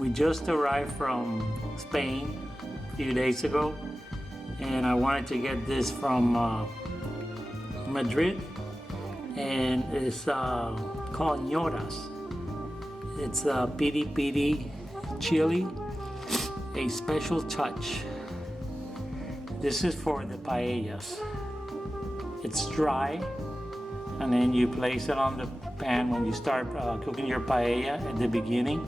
We just arrived from Spain a few days ago, and I wanted to get this from Madrid, and it's called ñoras. It's piri piri chili, a special touch. This is for the paellas. It's dry, and then you place it on the pan when you start cooking your paella at the beginning.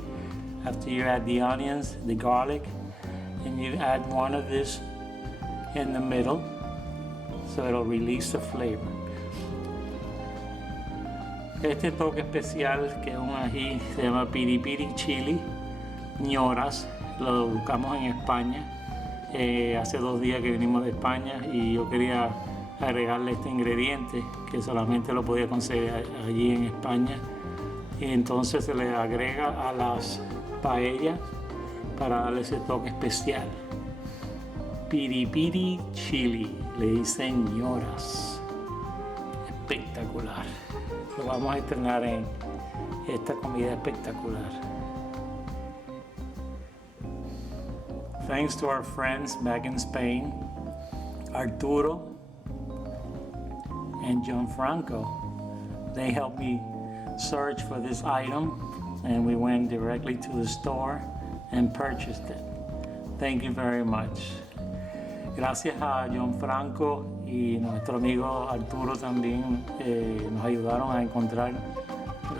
After you add the onions, the garlic, and you add one of this in the middle, so it'll release the flavor. Este toque especial, que es un ají, se llama piri piri chili, ñoras, lo buscamos en España. Hace 2 días que vinimos de España y yo quería agregarle este ingrediente que solamente lo podía conseguir allí en España, y entonces se le agrega a las paellas para darle ese toque especial. Piri piri chili, le dicen ñoras. Espectacular. Lo vamos a estrenar en esta comida espectacular. Thanks to our friends back in Spain, Arturo and Gianfranco. They helped me search for this item, and we went directly to the store and purchased it. Thank you very much. Gracias a Gianfranco y nuestro amigo Arturo también nos ayudaron a encontrar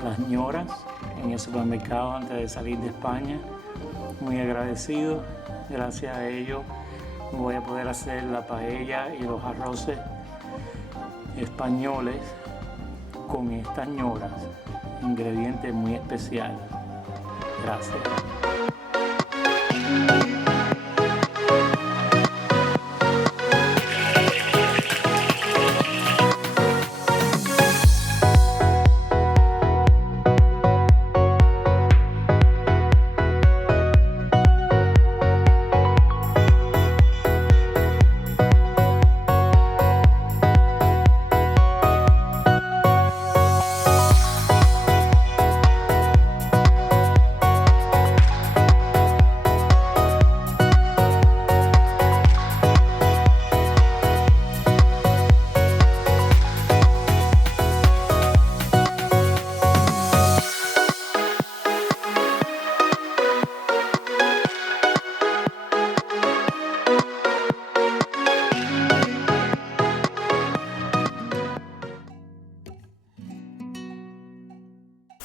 las ñoras en el supermercado antes de salir de España. Muy agradecido. Gracias a ellos voy a poder hacer la paella y los arroces españoles con estas ñoras, ingrediente muy especial. Gracias.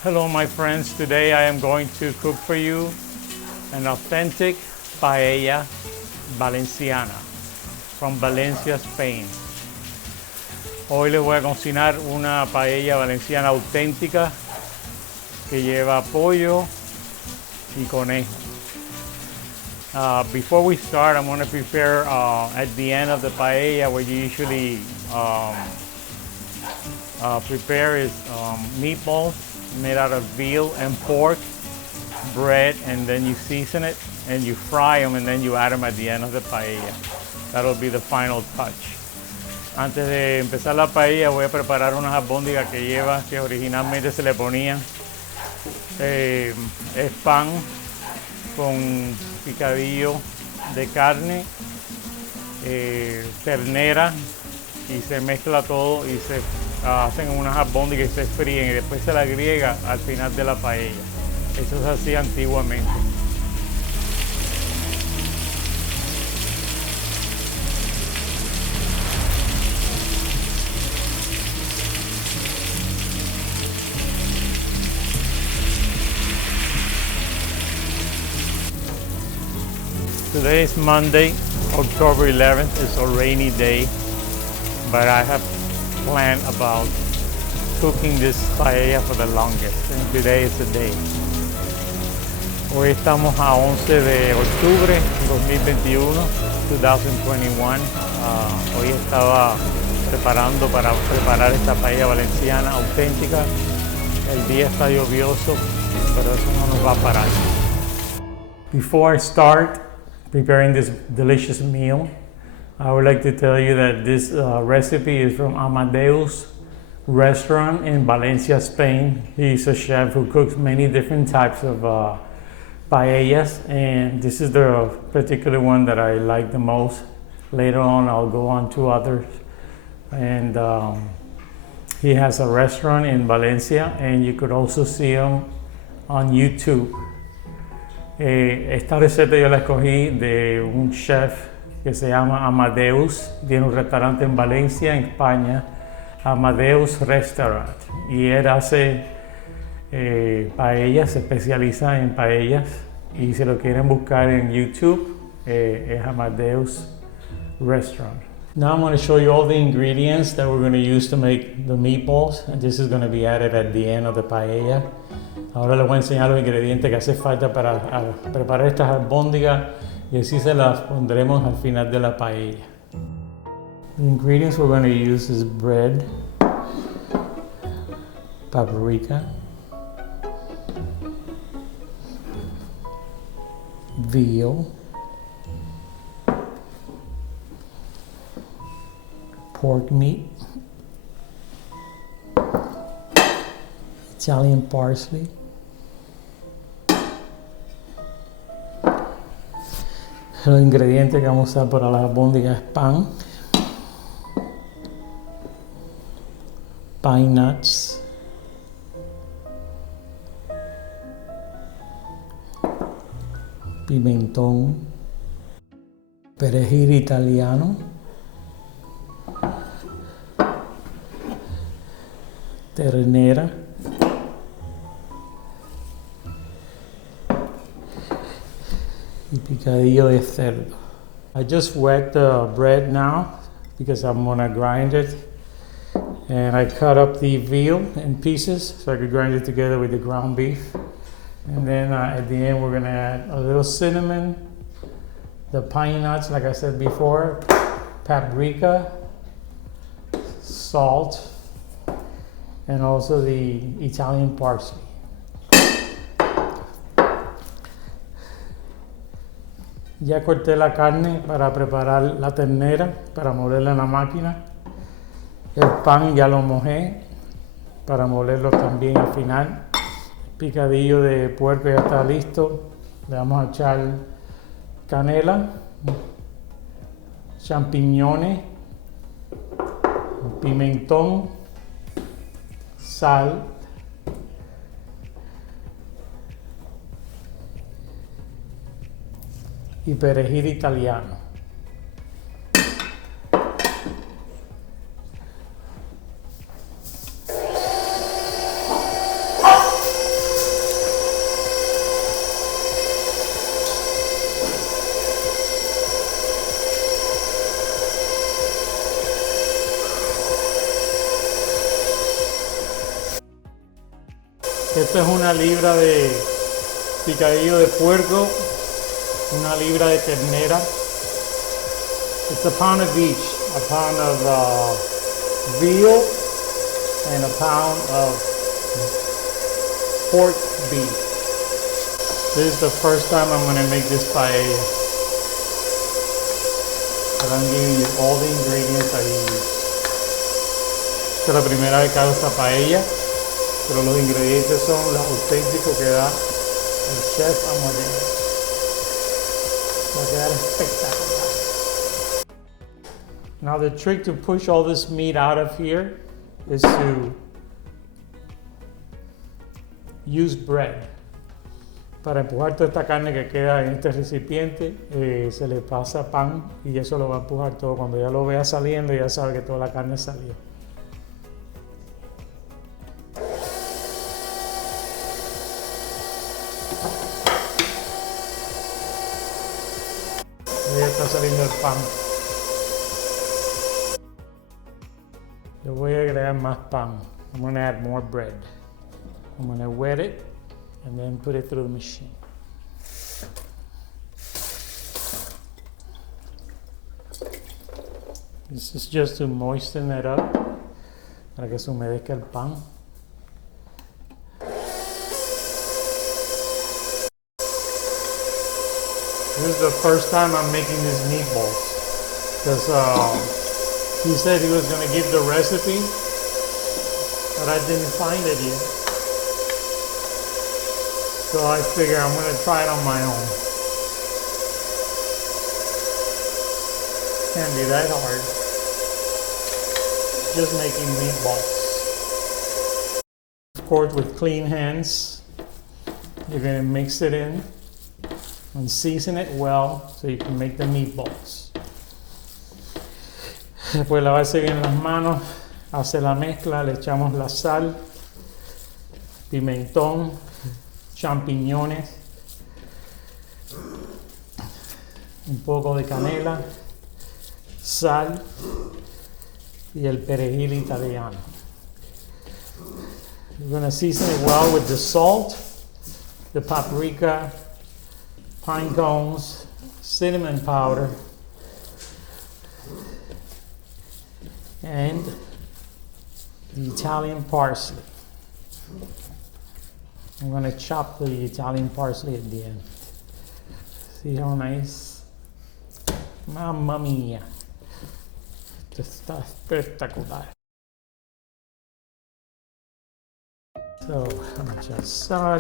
Hello my friends, today I am going to cook for you an authentic Paella Valenciana from Valencia, Spain. Hoy les voy a cocinar una paella valenciana auténtica que lleva pollo y conejo. Before we start, I'm going to prepare at the end of the paella what you usually prepare is meatballs made out of veal and pork, bread, and then you season it and you fry them, and then you add them at the end of the paella. That'll be the final touch. Antes de empezar la paella voy a preparar unas albóndigas que originalmente se le ponían. Es pan con picadillo de carne, ternera, y se mezcla todo y se hacen unas albóndigas y se fríen, y después se la agrega al final de la paella. Eso se hacía antiguamente. Today is Monday, October 11th. It's a rainy day, but I have planned about cooking this paella for the longest, and today is the day. Hoy estamos a 11 de octubre 2021, 2021. Hoy estaba preparando para preparar esta paella valenciana auténtica. El día está lluvioso, pero eso no nos va a parar. Before I start preparing this delicious meal, I would like to tell you that this recipe is from Amadeu's restaurant in Valencia, Spain. He's a chef who cooks many different types of paellas, and this is the particular one that I like the most. Later on, I'll go on to others. And he has a restaurant in Valencia, and you could also see him on YouTube. Esta receta yo la escogí de un chef que se llama Amadeu. Tiene un restaurante en Valencia, en España, Amadeu's Restaurant. Y él hace paellas, se especializa en paellas. Y si lo quieren buscar en YouTube, es Amadeu's Restaurant. Now I'm going to show you all the ingredients that we're going to use to make the meatballs, and this is going to be added at the end of the paella. Ahora les voy a enseñar los ingredientes que hace falta para preparar estas albóndigas y así se las pondremos al final de la paella. The ingredients we're going to use is bread, paprika, veal, pork meat, Italian parsley, los ingredientes que vamos a usar para las albóndigas es pan, pine nuts, pimentón, perejil italiano, ternera, y picadillo de cerdo. I just wet the bread now because I'm gonna grind it, and I cut up the veal in pieces so I could grind it together with the ground beef. And then at the end we're gonna add a little cinnamon, the pine nuts like I said before, paprika, salt, and also the Italian parsley. Ya corté la carne para preparar la ternera, para molerla en la máquina. El pan ya lo mojé para molerlo también al final. El picadillo de puerco ya está listo. Le vamos a echar canela, champiñones, pimentón, sal, y perejil italiano. Esta es una libra de picadillo de puerco, una libra de ternera. It's a pound of each, a pound of veal and a pound of pork beef. This is the first time I'm going to make this paella, but I'm giving you all the ingredients I use. Esta es la primera vez que hago esta paella, pero los ingredientes son los auténticos que da el chef Amadeo. Va a quedar espectacular. Now the trick to push all this meat out of here is to use bread. Para empujar toda esta carne que queda en este recipiente, se le pasa pan y eso lo va a empujar todo. Cuando ya lo vea saliendo, ya sabe que toda la carne salió. Ya está saliendo el pan. Yo voy a agregar más pan. I'm going to add more bread. I'm going to wet it and then put it through the machine. This is just to moisten it up, para que se humedezca el pan. This is the first time I'm making these meatballs, because he said he was going to give the recipe, but I didn't find it yet. So I figure I'm gonna try it on my own. Can't be that hard. Just making meatballs. Of course, with clean hands, you're gonna mix it in and season it well so you can make the meatballs. Después lavarse bien las manos, hace la mezcla, le echamos la sal, pimentón, champiñones, un poco de canela, sal y el perejil italiano. You're going to season it well with the salt, the paprika, pine cones, cinnamon powder, and the Italian parsley. I'm going to chop the Italian parsley at the end. See how nice? Mamma mia. Está espectacular. So, mucha sal.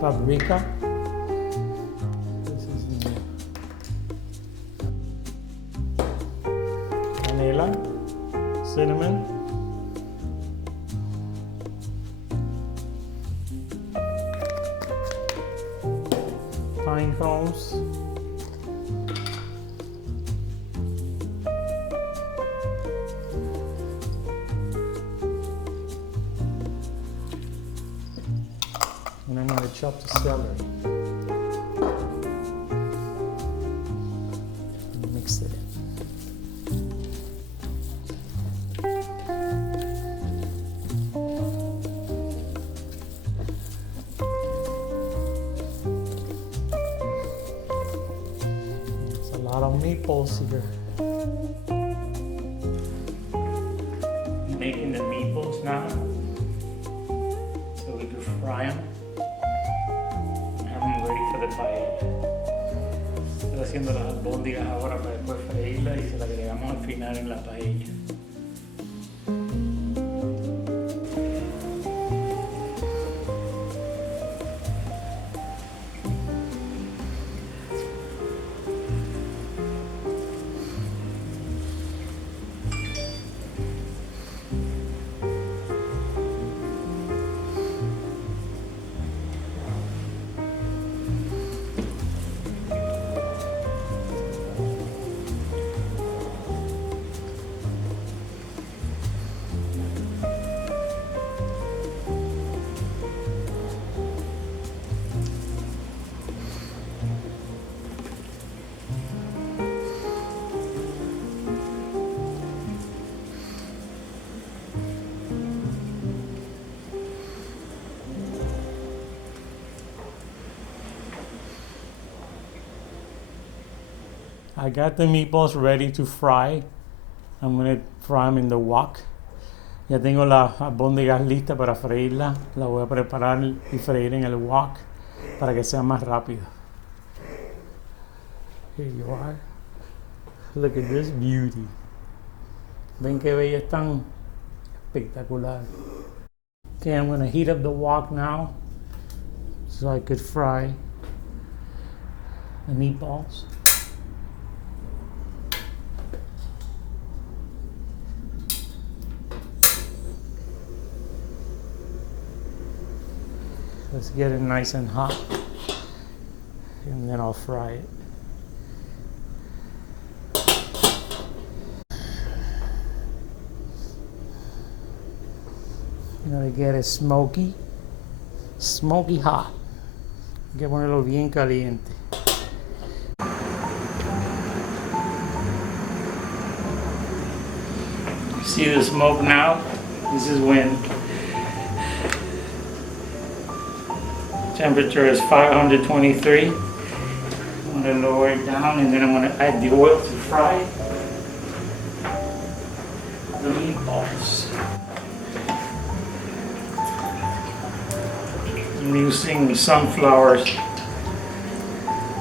Paprika. This is new. Canela, cinnamon, pine cones, and I'm going to chop the celery and mix it in. It's a lot of meatballs here. Making the meatballs now so we can fry them. I'm ready for the paella. Estoy haciendo las albóndigas ahora para después freírlas y se las agregamos al final en la paella. I got the meatballs ready to fry. I'm going to fry them in the wok. Ya tengo las albóndigas listas para freírlas. Las voy a preparar y freír en el wok para que sea más rápido. Here you are. Look at this beauty. Ven que bella están. Espectacular. Okay, I'm going to heat up the wok now so I could fry the meatballs. Let's get it nice and hot, and then I'll fry it. You gotta get it smoky hot. Hay que ponerlo bien caliente. See the smoke now? This is when temperature is 523. I'm going to lower it down and then I'm going to add the oil to fry the meatballs. I'm using sunflower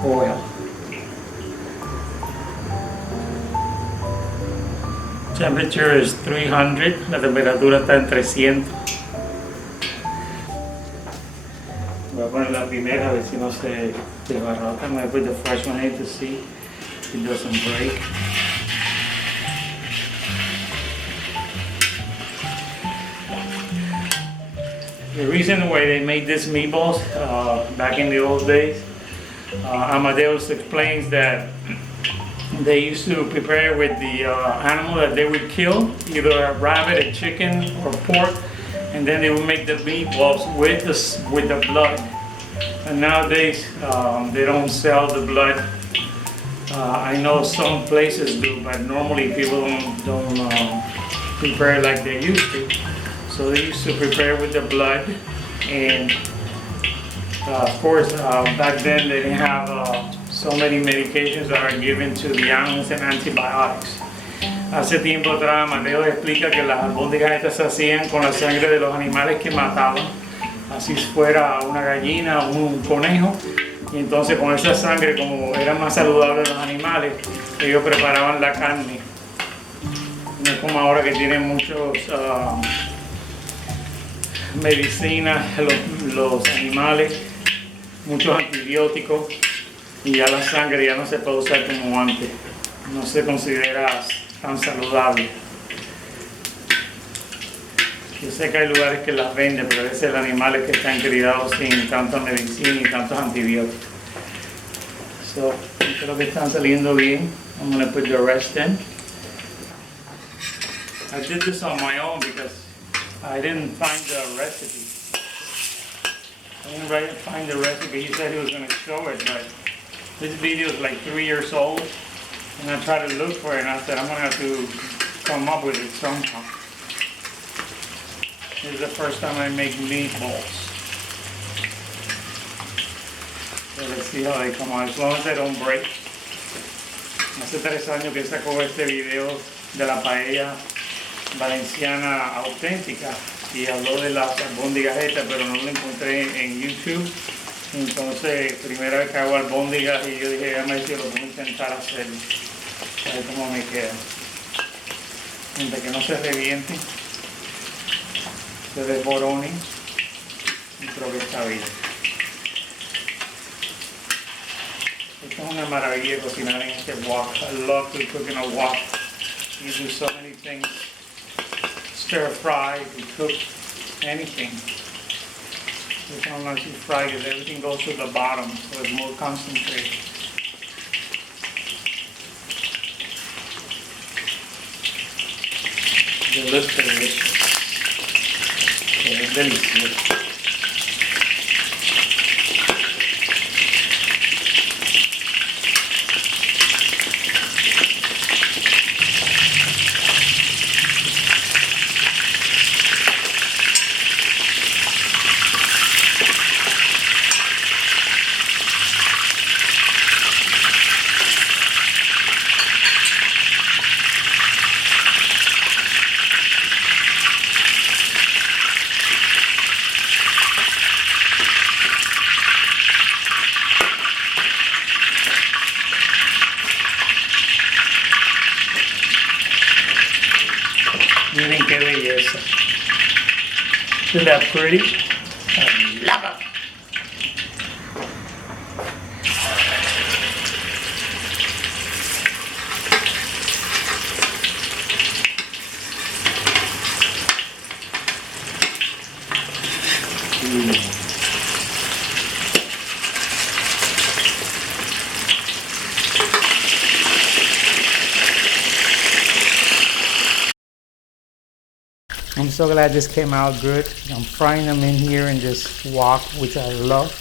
oil. Temperature is 300, la temperatura está en 300. Voy a poner la primera a ver si no se desbarrota. I'm going to put the fresh one in to see if it doesn't break. The reason why they made these meatballs back in the old days, Amadeo explains that they used to prepare with the animal that they would kill, either a rabbit, a chicken, or pork, and then they would make the meatballs with the blood. And nowadays they don't sell the blood. I know some places do, but normally people don't prepare like they used to. So they used to prepare with the blood, and of course back then they didn't have so many medications that are given to the animals and antibiotics. Hace tiempo atrás Amadeo explica que las albóndigas estas se hacían con la sangre de los animales que mataban, así fuera una gallina o un conejo, y entonces con esa sangre, como eran más saludables los animales, ellos preparaban la carne. No es como ahora que tienen muchos medicinas, los animales, muchos antibióticos, y ya la sangre ya no se puede usar como antes, no se considera tan saludable. Yo sé que hay lugares que las venden, pero a veces animales que están criados sin tanta medicina y tantos antibióticos. So, creo que están saliendo bien. I'm going to put the rest in. I did this on my own because I didn't find the recipe. I didn't find the recipe. He said he was going to show it, but this video is like 3 years old, and I tried to look for it, and I said I'm going to have to come up with it somehow. This is the first time I make meatballs. So let's see how they come out, as long as they don't break. Hace 3 años que sacó este video de la paella valenciana auténtica y habló de las albóndigas estas, pero no lo encontré en YouTube. Entonces, primera vez que hago albóndigas y yo dije, ya me decía, lo voy a intentar hacer, a ver cómo me queda. Mientras que no se reviente, se desborone, y creo que está bien. Esto es una maravilla cocinar en este wok. I love to cook in a wok. You do so many things. Stir fry, you cook anything. This one lets you fry because everything goes to the bottom, so it's more concentrated. It looks delicious. Es delicioso. Miren qué belleza. Isn't that pretty? I love it. I'm so glad this came out good. I'm frying them in here in this wok, which I love.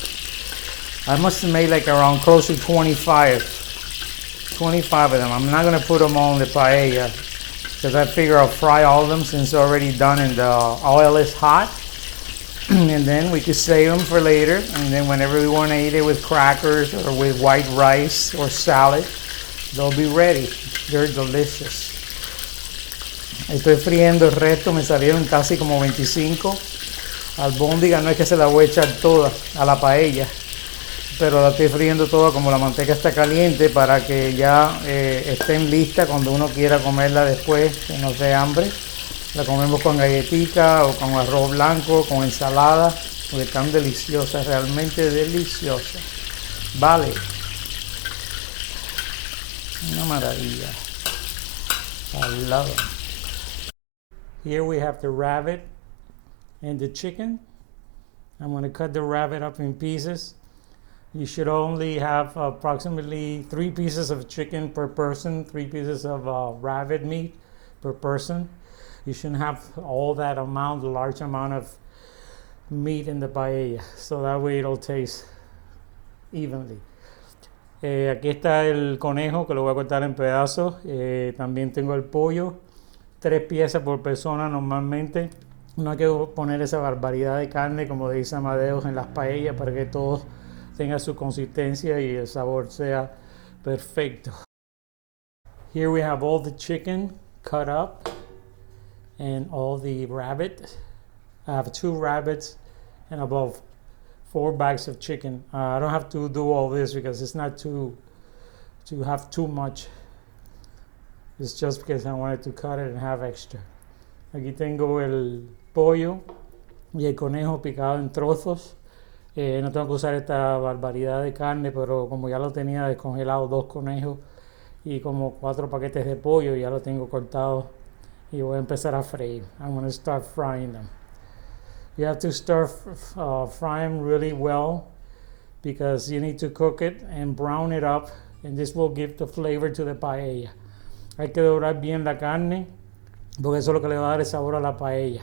I must have made like around close to 25 of them. I'm not going to put them all in the paella because I figure I'll fry all of them since it's already done and the oil is hot. And then we could save them for later. And then whenever we want to eat it with crackers or with white rice or salad, they'll be ready. They're delicious. Estoy friendo el resto, me salieron casi como 25. albóndiga no es que se la voy a echar toda a la paella, pero la estoy friendo toda como la manteca está caliente para que ya estén listas cuando uno quiera comerla después, que no dé hambre. La comemos con galletica o con arroz blanco, con ensalada, porque están deliciosas, realmente deliciosas. Vale, una maravilla. I love it. Here we have the rabbit and the chicken. I'm going to cut the rabbit up in pieces. You should only have approximately 3 pieces of chicken per person, 3 pieces of rabbit meat per person. You shouldn't have all that amount, large amount of meat in the paella, so that way it'll taste evenly. Aquí está el conejo que lo voy a cortar en pedazos. También tengo el pollo, 3 piezas por persona normalmente. No hay que poner esa barbaridad de carne como dice Amadeo en las paellas para que todo tenga su consistencia y el sabor sea perfecto. Here we have all the chicken cut up and all the rabbit. I have 2 rabbits and about 4 bags of chicken. I don't have to do all this because it's not to have too much. It's just because I wanted to cut it and have extra. Aquí tengo el pollo y el conejo picado en trozos. No tengo que usar esta barbaridad de carne, pero como ya lo tenía descongelado, 2 conejos y como 4 paquetes de pollo, ya lo tengo cortado y voy a empezar a freír. I'm going to start frying them. You have to start fry them really well because you need to cook it and brown it up, and this will give the flavor to the paella. Hay que dorar bien la carne porque eso es lo que le va a dar el sabor a la paella.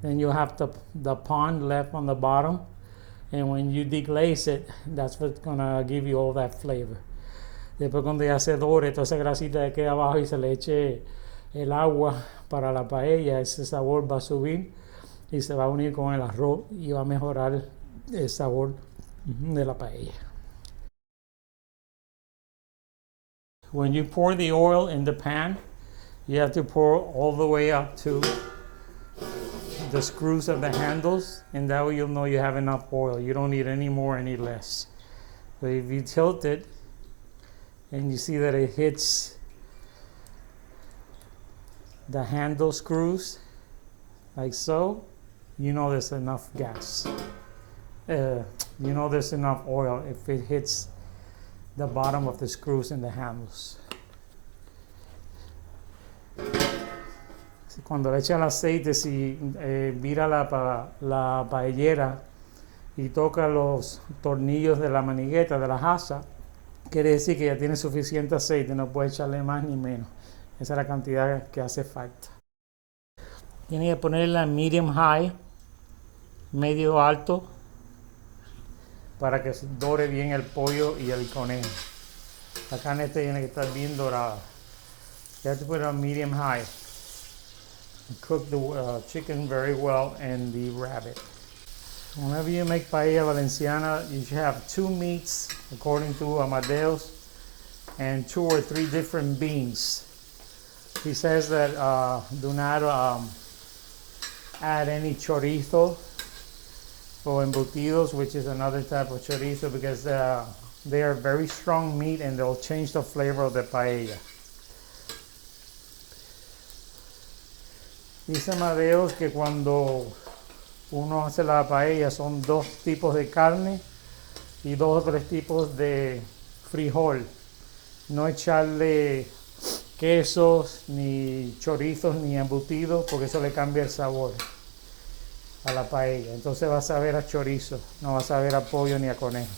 Then you have the pond left on the bottom, and when you deglaze it, that's what's gonna give you all that flavor. Después cuando ya se dore, toda esa grasita que queda abajo y se le eche el agua para la paella, ese sabor va a subir y se va a unir con el arroz y va a mejorar el sabor de la paella. When you pour the oil in the pan, you have to pour all the way up to the screws of the handles, and that way you'll know you have enough oil. You don't need any more, any less. But if you tilt it and you see that it hits the handle screws like so, you know there's enough gas. You know there's enough oil if it hits the bottom of the screws in the handles. Cuando le echa el aceite, si vira la paellera y toca los tornillos de la manigueta, de la asa, quiere decir que ya tiene suficiente aceite, no puede echarle más ni menos. Esa es la cantidad que hace falta. Tiene que ponerla en medium high, medio alto, para que se dore bien el pollo y el conejo. La carne tiene que estar bien dorada. You have to put it on medium high. Cook the chicken very well and the rabbit. Whenever you make Paella Valenciana, you should have 2 meats, according to Amadeo's, and 2 or 3 different beans. He says that do not add any chorizo or embutidos, which is another type of chorizo, because they are very strong meat and they'll change the flavor of the paella. Dice Amadeo que cuando uno hace la paella son 2 tipos de carne y 2 o 3 tipos de frijol. No echarle quesos, ni chorizos, ni embutidos, porque eso le cambia el sabor a la paella. Entonces va a saber a chorizo, no va a saber a pollo ni a conejo.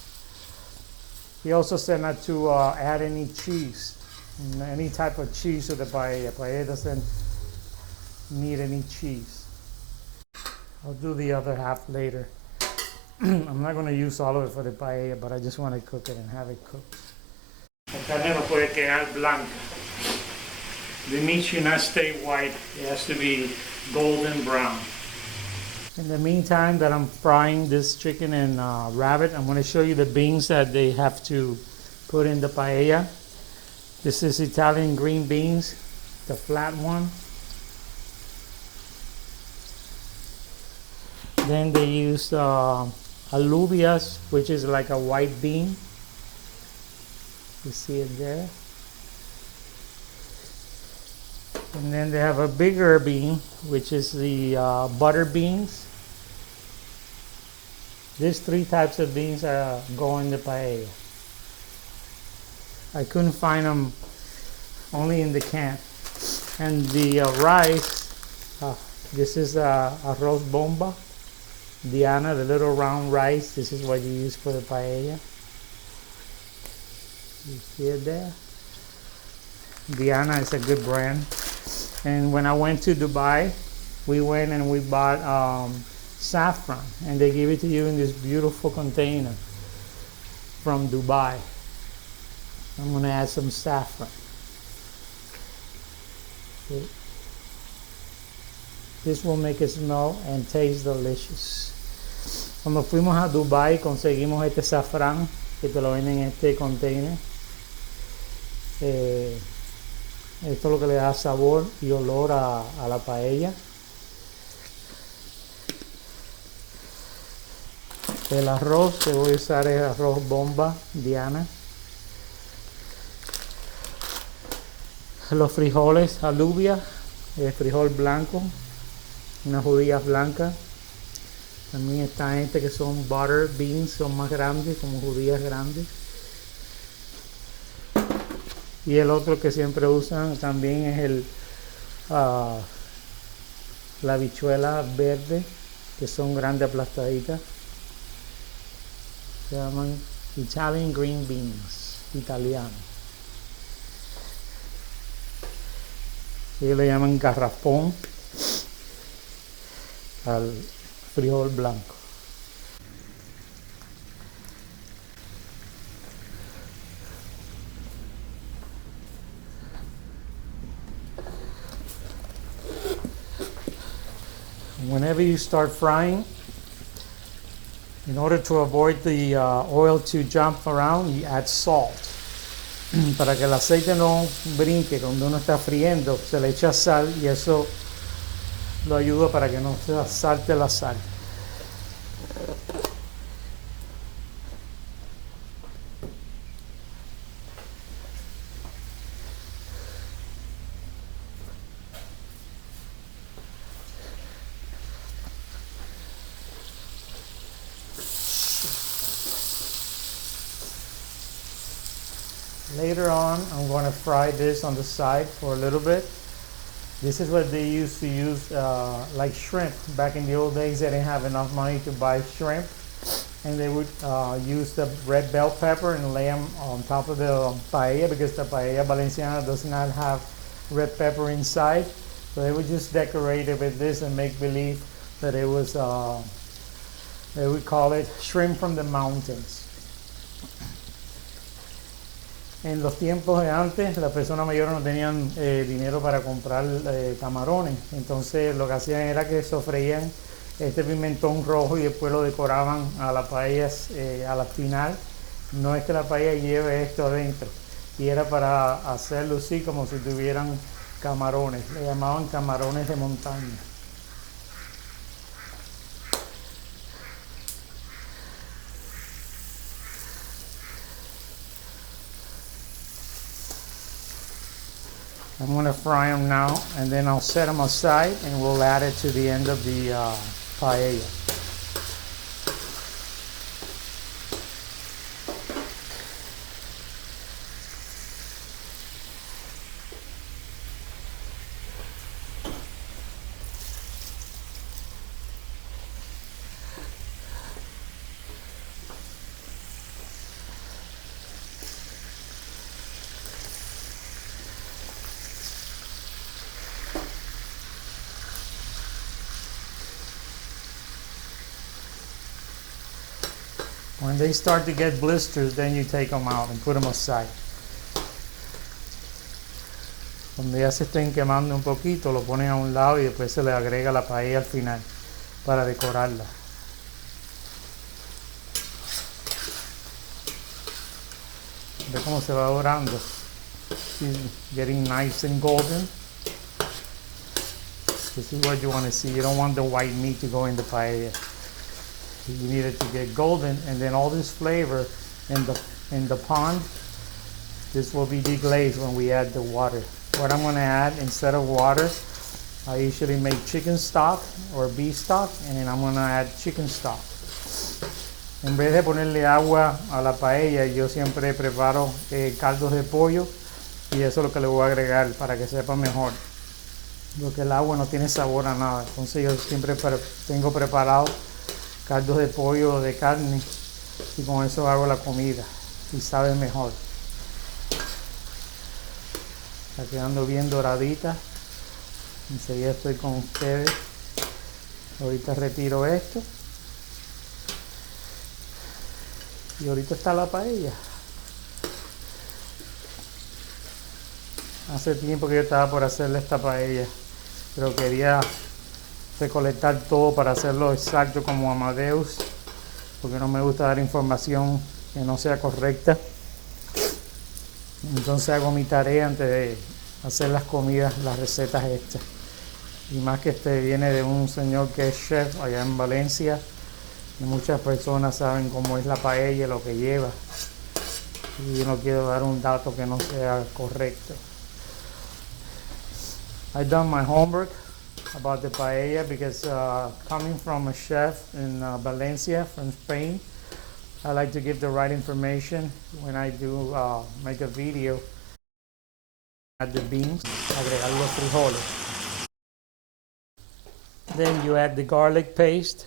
He also said not to add any cheese, any type of cheese to the paella. Paella doesn't need any cheese. I'll do the other half later. I'm not going to use all of it for the paella, but I just want to cook it and have it cooked. La carne no puede quedar blanca. The meat should not stay white. It has to be golden brown. In the meantime that I'm frying this chicken and rabbit, I'm going to show you the beans that they have to put in the paella. This is Italian green beans, the flat one. Then they use alubias, which is like a white bean. You see it there. And then they have a bigger bean, which is the butter beans. These three types of beans go in the paella. I couldn't find them only in the can. And the rice, this is arroz bomba. Diana, the little round rice, this is what you use for the paella. You see it there? Diana is a good brand. And when I went to Dubai, we went and we bought saffron, and they give it to you in this beautiful container from Dubai. I'm going to add some saffron. Okay. This will make it smell and taste delicious. Cuando fuimos a Dubai conseguimos este safrán que te lo venden en este container. Esto es lo que le da sabor y olor a la paella. El arroz que voy a usar es arroz bomba, Diana. Los frijoles, alubia, frijol blanco, unas judías blancas. También está este que son butter beans, son más grandes, como judías grandes. Y el otro que siempre usan también es la habichuela verde, que son grandes aplastaditas. Se llaman Italian green beans, italiano. Ellos le llaman garrafón al frijol blanco. Whenever you start frying, in order to avoid the oil to jump around, you add salt. Para que el aceite no brinque cuando uno está friendo, se le echa sal y eso lo ayuda para que no se salte la sal. Later on, I'm going to fry this on the side for a little bit. This is what they used to use like shrimp. Back in the old days, they didn't have enough money to buy shrimp. And they would use the red bell pepper and lay them on top of the paella because the Paella Valenciana does not have red pepper inside. So they would just decorate it with this and make believe that it was, they would call it shrimp from the mountains. En los tiempos de antes, las personas mayores no tenían dinero para comprar camarones. Entonces lo que hacían era que sofreían este pimentón rojo y después lo decoraban a la paella a la final. No es que la paella lleve esto adentro. Y era para hacerlo así como si tuvieran camarones. Le llamaban camarones de montaña. I'm going to fry them now, and then I'll set them aside, and we'll add it to the end of the paella. When they start to get blisters, then you take them out and put them aside. Cuando ya se estén quemando un poquito, lo ponen a un lado y después se le agrega la paella al final para decorarla. Ve cómo se va dorando. She's getting nice and golden. This is what you want to see. You don't want the white meat to go in the paella. You need it to get golden, and then all this flavor in the pond, this will be deglazed when we add the water. What I'm going to add instead of water, I usually make chicken stock or beef stock, and then I'm going to add chicken stock. En vez de ponerle agua a la paella, yo siempre preparo caldos de pollo, y eso es lo que le voy a agregar para que sepa mejor, porque el agua no tiene sabor a nada. Entonces yo siempre tengo preparado caldos de pollo o de carne, y con eso hago la comida y sabe mejor. Está quedando bien doradita. Enseguida estoy con ustedes. Ahorita retiro esto. Y ahorita está la paella. Hace tiempo que yo estaba por hacerle esta paella, pero quería recolectar todo para hacerlo exacto como Amadeu, porque no me gusta dar información que no sea correcta. Entonces hago mi tarea antes de hacer las comidas, las recetas estas. Y más que viene de un señor que es chef allá en Valencia, y muchas personas saben cómo es la paella, lo que lleva. Y yo no quiero dar un dato que no sea correcto. I've done my homework about the paella because coming from a chef in Valencia, from Spain, I like to give the right information when I do make a video. Add the beans, agregar los frijoles. Then you add the garlic paste.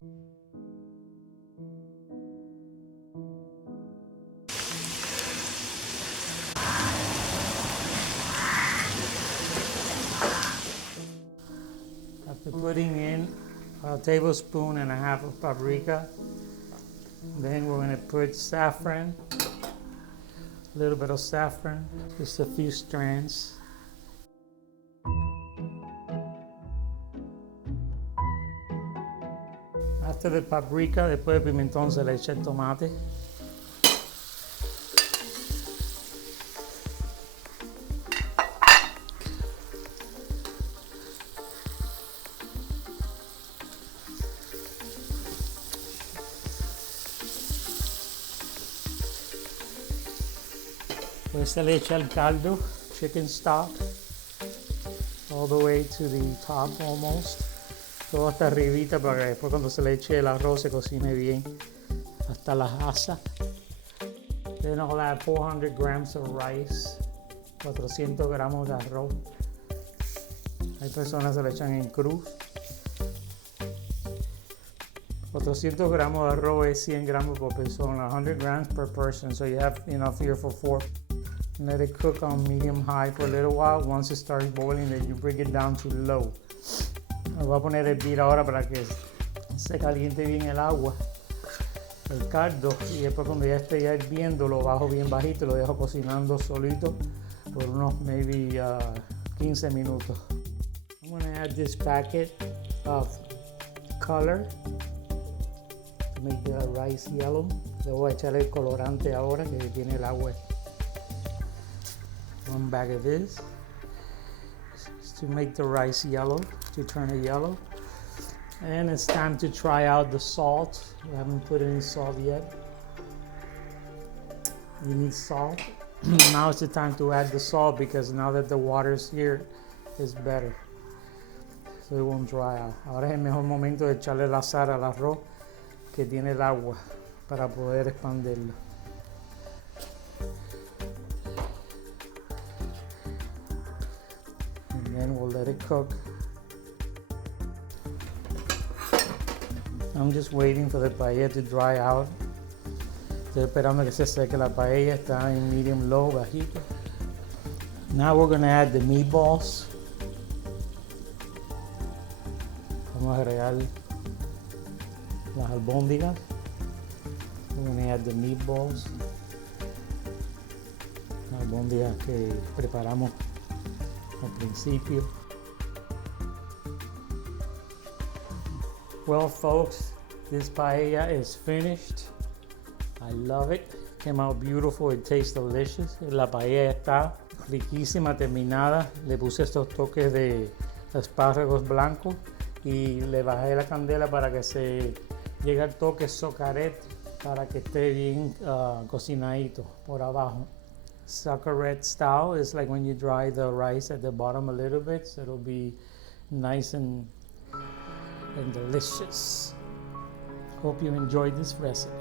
After putting in a tablespoon and a half of paprika, then we're going to put saffron, a little bit of saffron, just a few strands. After the paprika, después del pimentón se le echa el tomate. Pues se le echa el caldo, chicken stock, all the way to the top almost. Todo hasta arribita para que después cuando se le eche el arroz se cocine bien hasta la asa. Then I'll add 400 grams of rice, 400 gramos de arroz. Hay personas que se le echan en cruz. 400 gramos de arroz es 100 gramos por persona, 100 grams per person, so you have enough here for 4. Let it cook on medium-high for a little while. Once it starts boiling, then you bring it down to low. Me voy a poner a hervir ahora para que se caliente bien el agua, el caldo, y después cuando ya esté ya hirviendo lo bajo bien bajito y lo dejo cocinando solito por unos maybe 15 minutos. I'm going to add this packet of color to make the rice yellow. Le voy a echar el colorante ahora que tiene el agua. One bag of this to make the rice yellow, to turn it yellow. And it's time to try out the salt. We haven't put any salt yet. You need salt. Now is the time to add the salt because now that the water's here, it's better. So it won't dry out. Ahora es el mejor momento de echarle la sal al arroz que tiene el agua para poder expandirlo. And we'll let it cook. I'm just waiting for the paella to dry out. Estoy esperando que se seque la paella. Está en medium low, bajito. Now we're going to add the meatballs. Vamos a agregar las albóndigas. We're going to add the meatballs. Las albóndigas que preparamos al principio. Well, folks, this paella is finished. I love it. Came out beautiful. It tastes delicious. La paella está riquísima, terminada. Le puse estos toques de espárragos blancos y le bajé la candela para que se Llega el toque socaret para que esté bien cocinadito por abajo. Socaret style is like when you dry the rice at the bottom a little bit, so it'll be nice and delicious. Hope you enjoyed this recipe.